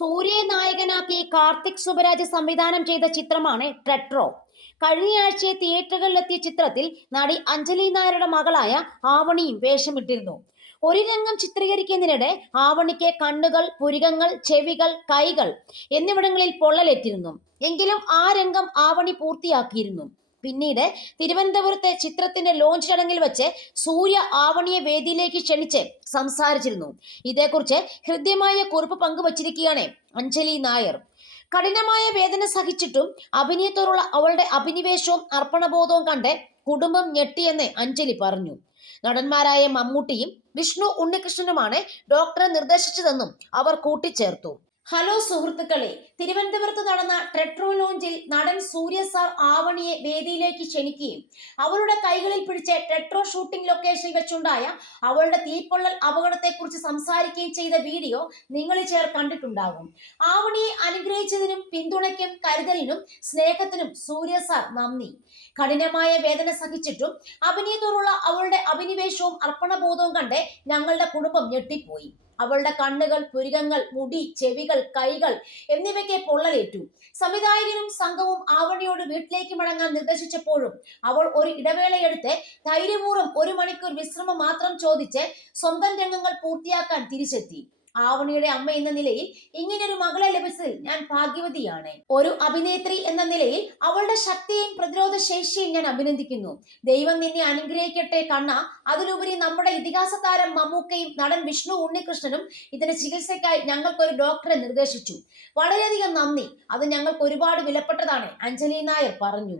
സൂര്യ നായകനാക്കി കാർത്തിക് സുബരാജ് സംവിധാനം ചെയ്ത ചിത്രമാണ് ട്രെട്രോ കഴിഞ്ഞയാഴ്ച തിയേറ്ററുകളിലെത്തിയ ചിത്രത്തിൽ നടി അഞ്ജലി നായരുടെ മകളായ ആവണിയും വേഷമിട്ടിരുന്നു. ഒരു രംഗം ചിത്രീകരിക്കുന്നതിനിടെ ആവണിക്ക് കണ്ണുകൾ പുരികങ്ങൾ ചെവികൾ കൈകൾ എന്നിവിടങ്ങളിൽ പൊള്ളലേറ്റിരുന്നു. എങ്കിലും ആ രംഗം ആവണി പൂർത്തിയാക്കിയിരുന്നു. പിന്നീട് തിരുവനന്തപുരത്തെ ചിത്രത്തിന്റെ ലോഞ്ച് ചടങ്ങിൽ വെച്ച് സൂര്യ ആവണിയെ വേദിയിലേക്ക് ക്ഷണിച്ച് സംസാരിച്ചിരുന്നു. ഇതേക്കുറിച്ച് ഹൃദ്യമായ കുറിപ്പ് പങ്കുവച്ചിരിക്കുകയാണ് അഞ്ജലി നായർ. കഠിനമായ വേദന സഹിച്ചിട്ടും അഭിനയത്തോടുള്ള അവളുടെ അഭിനിവേശവും അർപ്പണബോധവും കണ്ട് കുടുംബം ഞെട്ടിയെന്ന് അഞ്ജലി പറഞ്ഞു. നടന്മാരായ മമ്മൂട്ടിയും വിഷ്ണു ഉണ്ണികൃഷ്ണനുമാണ് ഡോക്ടറെ നിർദ്ദേശിച്ചതെന്നും അവർ കൂട്ടിച്ചേർത്തു. ഹലോ സുഹൃത്തുക്കളെ തിരുവനന്തപുരത്ത് നടന്ന ട്രെട്രോ ലോഞ്ചിൽ നടൻ സൂര്യ സാർ ആവണിയെ വേദിയിലേക്ക് ക്ഷണിക്കുകയും അവളുടെ കൈകളിൽ പിടിച്ച ട്രെട്രോ ഷൂട്ടിംഗ് ലൊക്കേഷനിൽ വെച്ചുണ്ടായ അവളുടെ തീപ്പൊള്ളൽ അപകടത്തെക്കുറിച്ച് സംസാരിക്കുകയും ചെയ്ത വീഡിയോ നിങ്ങളിൽ ചേർ കണ്ടിട്ടുണ്ടാകും. ആവണിയെ അനുഗ്രഹിച്ചതിനും പിന്തുണയ്ക്കും കരുതലിനും സ്നേഹത്തിനും സൂര്യ സാർ നന്ദി. കഠിനമായ വേദന സഹിച്ചിട്ടും അഭിനയത്തോടുള്ള അവളുടെ അഭിനിവേശവും അർപ്പണബോധവും കണ്ട് ഞങ്ങളുടെ കുടുംബം ഞെട്ടിപ്പോയി. അവളുടെ കണ്ണുകൾ പുരികങ്ങൾ മുടി ചെവികൾ കൈകൾ എന്നിവയ്ക്ക് പൊള്ളലേറ്റു. സംവിധായകനും സംഘവും ആവണിയോട് വീട്ടിലേക്ക് മടങ്ങാൻ നിർദ്ദേശിച്ചപ്പോഴും അവൾ ഒരു ഇടവേളയെടുത്ത് ധൈര്യപൂർവം ഒരു മണിക്കൂർ വിശ്രമം മാത്രം ചോദിച്ച് സ്വന്തം രംഗങ്ങൾ പൂർത്തിയാക്കാൻ തിരിച്ചെത്തി. ആവണിയുടെ അമ്മ എന്ന നിലയിൽ ഇങ്ങനൊരു മകളെ ലഭിച്ചതിൽ ഞാൻ ഭാഗ്യവതിയാണ്. ഒരു അഭിനേത്രി എന്ന നിലയിൽ അവളുടെ ശക്തിയും പ്രതിരോധ ശേഷിയും ഞാൻ അഭിനന്ദിക്കുന്നു. ദൈവം നിന്നെ അനുഗ്രഹിക്കട്ടെ കണ്ണ. അതിലുപരി നമ്മുടെ ഇതിഹാസ താരം മമ്മൂക്കയും നടൻ വിഷ്ണു ഉണ്ണികൃഷ്ണനും ഇതിന്റെ ചികിത്സയ്ക്കായി ഞങ്ങൾക്ക് ഒരു ഡോക്ടറെ നിർദ്ദേശിച്ചു. വളരെയധികം നന്ദി. അത് ഞങ്ങൾക്ക് ഒരുപാട് വിലപ്പെട്ടതാണ് അഞ്ജലി നായർ പറഞ്ഞു.